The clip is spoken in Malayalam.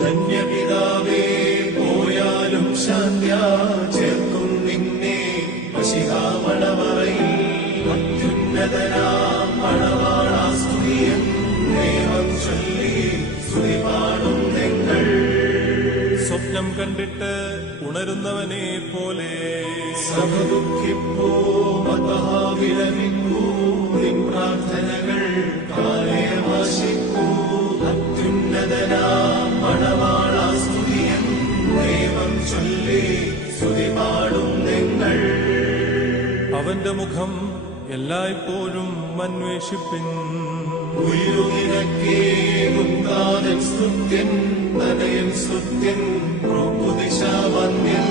ധന്യപിതാവേ പോയാലും ശാന്ത്യാ ചേർക്കും നിന്നെ മണവറയിൽ അത്യുന്നതനാം മണവാളാസ്തുതിയൻ ദൈവം ചൊല്ലി സ്തുതി പാടും നിങ്ങൾ. സ്വപ്നം കണ്ടിട്ട് ഉണരുന്നവനെ പോലെ സഭ ദുഃഖിപ്പോ മതഹാവിലമിക്കൂ നിൻ പ്രാർത്ഥനകൾ കാലേവാശിക്കൂ. അത്യുന്നതനാം മണവാളാസ്തുതിയൻ ദൈവം ചൊല്ലി സ്തുതി പാടും നിങ്ങൾ. അവന്റെ മുഖം എല്ലായ്പ്പോഴും അന്വേഷിപ്പിൻ. ഉയരുനിരക്കേ സ്തുത്യൻ നനയൻ സ്തുത്യൻ ദിശാവന്യൻ